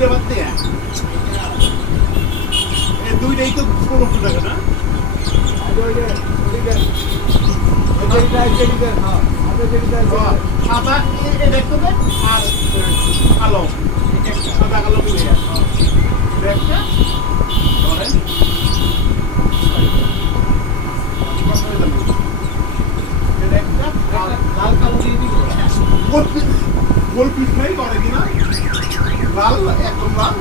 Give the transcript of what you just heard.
দুইটা বাদ দিয়ে এই দুইটাই তো 15 টাকা না সাদা দেখতে দেখ আর কালো সাদা কালো মিলে দেখতে ধরেন লাল কালো দিয়ে দিব গোলপিস নাই করে কিনা লাল একদম লাল